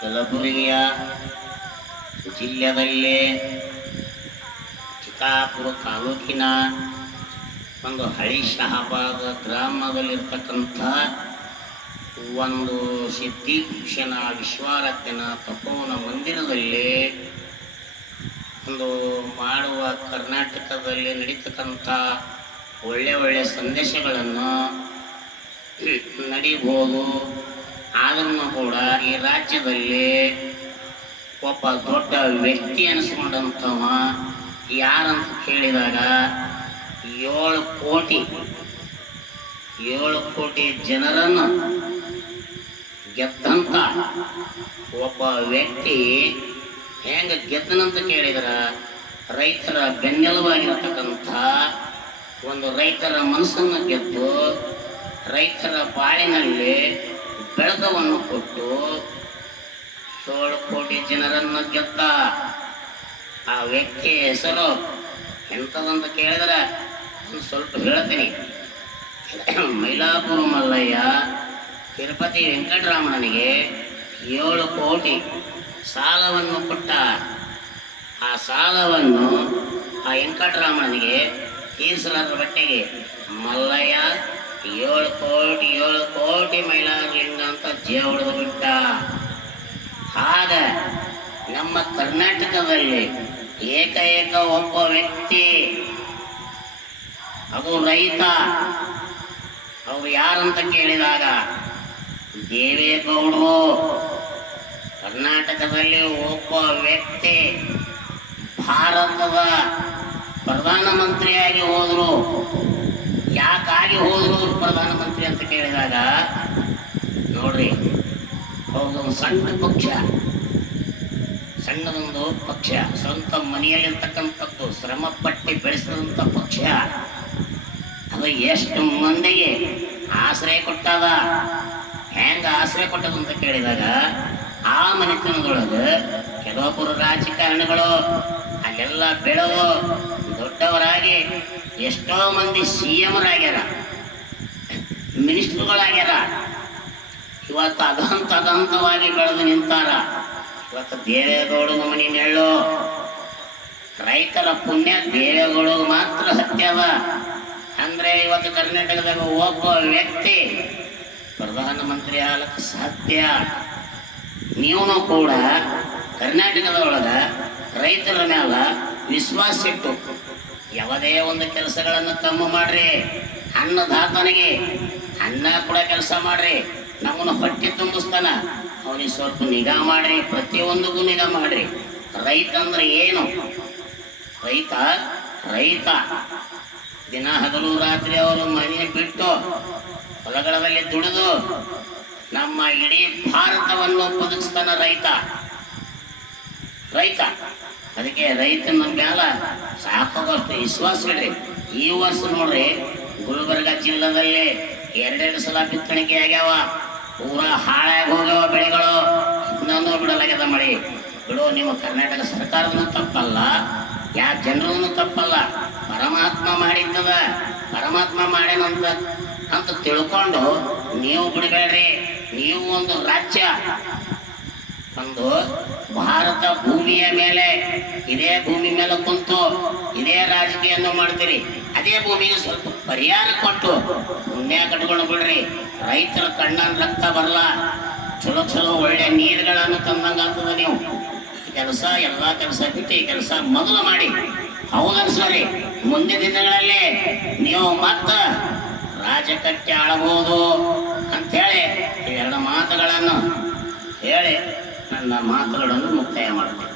ಕಲಬುರಗಿಯ ಜಿಲ್ಲೆಯಲ್ಲೇ ಚಿತ್ತಾಪುರ ತಾಲೂಕಿನ ಒಂದು ಹಳಿ ಶಹಾಬಾದ್ ಗ್ರಾಮದಲ್ಲಿರ್ತಕ್ಕಂಥ ಒಂದು ಸಿದ್ಧಿಭೂಷಣ ವಿಶ್ವಾರಾಧ್ಯನ ತಪೋವನ ಮಂದಿರದಲ್ಲಿ ಒಂದು ಮಾಡುವ ಕರ್ನಾಟಕದಲ್ಲಿ ನಡೀತಕ್ಕಂಥ ಒಳ್ಳೆಯ ಸಂದೇಶಗಳನ್ನು ನಡೀಬೋದು. ಆದ್ರೂ ಕೂಡ ಈ ರಾಜ್ಯದಲ್ಲಿ ಒಬ್ಬ ದೊಡ್ಡ ವ್ಯಕ್ತಿ ಅನಿಸ್ಕೊಂಡಂಥವ ಯಾರಂತ ಕೇಳಿದಾಗ 7 ಕೋಟಿ ಜನರನ್ನು ಗೆದ್ದಂಥ ಒಬ್ಬ ವ್ಯಕ್ತಿ ಹೆಂಗೆ ಗೆದ್ದನಂತ ಕೇಳಿದ್ರ ರೈತರ ಬೆನ್ನೆಲುಬಾಗಿರ್ತಕ್ಕಂಥ ಒಂದು ರೈತರ ಮನಸ್ಸನ್ನು ಗೆದ್ದು ರೈತರ ಬಾಳಿನಲ್ಲಿ ಬೆಳಕವನ್ನು ಕೊಟ್ಟು 7 ಕೋಟಿ ಜನರನ್ನು ಗೆದ್ದ ಆ ವ್ಯಕ್ತಿಯ ಹೆಸರು ಎಂಥದಂತ ಕೇಳಿದ್ರೆ ಒಂದು ಸ್ವಲ್ಪ ಹೇಳ್ತೀನಿ. ಮೈಲಾಪುರ ಮಲ್ಲಯ್ಯ ತಿರುಪತಿ ವೆಂಕಟರಮಣನಿಗೆ 7 ಕೋಟಿ ಸಾಲವನ್ನು ಕೊಟ್ಟ. ಆ ಸಾಲವನ್ನು ಆ ವೆಂಕಟರಮಣನಿಗೆ ತೀರಿಸಲಾರ ಬಟ್ಟೆಗೆ ಮಲ್ಲಯ್ಯ 7 ಕೋಟಿ ಮೈಲಾರಲಿಂಗ ಅಂತ ಜೀವ ಹೊಡೆದು ಬಿಟ್ಟ. ಆಗ ನಮ್ಮ ಕರ್ನಾಟಕದಲ್ಲಿ ಏಕೈಕ ಒಬ್ಬ ವ್ಯಕ್ತಿ, ಅದು ರೈತ. ಅವರು ಯಾರಂತ ಕೇಳಿದಾಗ ದೇವೇಗೌಡರು. ಕರ್ನಾಟಕದಲ್ಲಿ ಒಬ್ಬ ವ್ಯಕ್ತಿ ಭಾರತದ ಪ್ರಧಾನಮಂತ್ರಿಯಾಗಿ ಹೋದರು. ಯಾಕಾಗಿ ಹೋದರು ಪ್ರಧಾನಮಂತ್ರಿ ಅಂತ ಕೇಳಿದಾಗ ನೋಡ್ರಿ, ಅವ್ರದೊಂದು ಸಣ್ಣದೊಂದು ಪಕ್ಷ, ಸ್ವಂತ ಮನೆಯಲ್ಲಿರ್ತಕ್ಕಂಥದ್ದು, ಶ್ರಮ ಪಟ್ಟಿ ಬೆಳೆಸಿದಂಥ ಪಕ್ಷ. ಅದು ಎಷ್ಟು ಮಂದಿಗೆ ಆಶ್ರಯ ಕೊಟ್ಟದ. ಹೆಂಗ ಆಶ್ರಯ ಕೊಟ್ಟದ ಅಂತ ಕೇಳಿದಾಗ ಆ ಮನೆತನದೊಳಗೆ ಕೆಲವೊಬ್ಬರು ರಾಜಕಾರಣಿಗಳು ಅಲ್ಲೆಲ್ಲ ಬೆಳೆದು ದೊಡ್ಡವರಾಗಿ ಎಷ್ಟೋ ಮಂದಿ CMರಾಗ್ಯಾರ, ಮಿನಿಸ್ಟರ್ಗಳಾಗ್ಯಾರ. ಇವತ್ತು ಅದಂತವಾಗಿ ಬೆಳೆದು ನಿಂತಾರ. ಇವತ್ತು ದೇವೇಗೌಡನ ಮನೆ ನೆಳ್ಳು. ರೈತರ ಪುಣ್ಯ ದೇವೇಗೌಡಗೆ ಮಾತ್ರ ಹತ್ಯದ. ಅಂದ್ರೆ ಇವತ್ತು ಕರ್ನಾಟಕದಾಗ ಒಬ್ಬ ವ್ಯಕ್ತಿ ಪ್ರಧಾನಮಂತ್ರಿ ಆಗಲಿಕ್ಕೆ ಸಾಧ್ಯ. ನೀವು ಕೂಡ ಕರ್ನಾಟಕದೊಳಗ ರೈತರ ಮ್ಯಾಲ ವಿಶ್ವಾಸ ಇಟ್ಟು ಯಾವುದೇ ಒಂದು ಕೆಲಸಗಳನ್ನು ಕಮ್ಮಿ ಮಾಡ್ರಿ. ಅನ್ನದಾತನಿಗೆ ಅನ್ನ ಕೂಡ ಕೆಲಸ ಮಾಡ್ರಿ, ನಮ್ಮನ್ನು ಹೊಟ್ಟೆ ತುಂಬಿಸ್ತಾನ. ಅವನಿಗೆ ಸ್ವಲ್ಪ ನಿಗಾ ಮಾಡ್ರಿ, ಪ್ರತಿಯೊಂದಕ್ಕೂ ನಿಗಾ ಮಾಡ್ರಿ. ರೈತ ಅಂದ್ರೆ ಏನು? ರೈತ ದಿನ ಹಗಲು ರಾತ್ರಿ ಅವರು ಮನೆ ಬಿಟ್ಟು ಹೊಲಗಳಲ್ಲಿ ದುಡಿದು ನಮ್ಮ ಇಡೀ ಭಾರತವನ್ನು ಬದುಕಿಸ್ತಾನ ರೈತ. ಅದಕ್ಕೆ ರೈತನ ಮ್ಯಾಲ ಸಾಕಾಗೋಷ್ಟು ವಿಶ್ವಾಸ ಇಡ್ರಿ. ಈ ವರ್ಷ ನೋಡ್ರಿ, ಗುಲ್ಬರ್ಗ ಜಿಲ್ಲೆದಲ್ಲಿ 2 ಸಲ ಬಿತ್ತಣಿಕೆ ಆಗ್ಯಾವ. ಪೂರಾ ಹಾಳಾಗಿ ಹೋಗ್ಯಾವ ಬೆಳೆಗಳು. ಇನ್ನೊಂದು ಬಿಡಲಾಗ್ಯದ ಮಳೆ. ಬಿಡು, ನಿಮ್ಮ ಕರ್ನಾಟಕ ಸರ್ಕಾರದೂ ತಪ್ಪಲ್ಲ, ಯಾವ ಜನರನ್ನು ತಪ್ಪಲ್ಲ. ಪರಮಾತ್ಮ ಮಾಡಿದ್ದದ, ಪರಮಾತ್ಮ ಮಾಡ್ಯಾನಂತ ಅಂತ ತಿಳ್ಕೊಂಡು ನೀವು ಬಿಡಬೇಡ್ರಿ. ನೀವು ಒಂದು ರಾಜ್ಯ, ಒಂದು ಭಾರತ ಭೂಮಿಯ ಮೇಲೆ, ಇದೇ ಭೂಮಿ ಮೇಲೆ ಕುಂತು ಇದೇ ರಾಜಕೀಯನ್ನು ಮಾಡ್ತೀರಿ. ಅದೇ ಭೂಮಿಗೆ ಸ್ವಲ್ಪ ಪರಿಹಾರ ಕೊಟ್ಟು ಪುಣ್ಯ ಕಟ್ಕೊಂಡು ಬಿಡ್ರಿ. ರೈತರ ಕಣ್ಣನ್ನು ರಕ್ತ ಬರಲ್ಲ. ಚಲೋ ಒಳ್ಳೆ ನೀರುಗಳನ್ನು ತಂದಂಗಾಗ್ತದೆ. ನೀವು ಈ ಕೆಲಸ, ಎಲ್ಲ ಕೆಲಸ ಬಿಟ್ಟು ಈ ಕೆಲಸ ಮೊದಲು ಮಾಡಿ. ಹೌದನ್ಸರಿ, ಮುಂದಿನ ದಿನಗಳಲ್ಲಿ ನೀವು ಮತ್ತ ರಾಜಕಟ್ಟಿ ಆಳಬಹುದು ಅಂಥೇಳಿ 2 ಮಾತುಗಳನ್ನು ಹೇಳಿ ನನ್ನ ಮಾತುಗಳನ್ನು ಮುಕ್ತಾಯ ಮಾಡ್ತೀನಿ.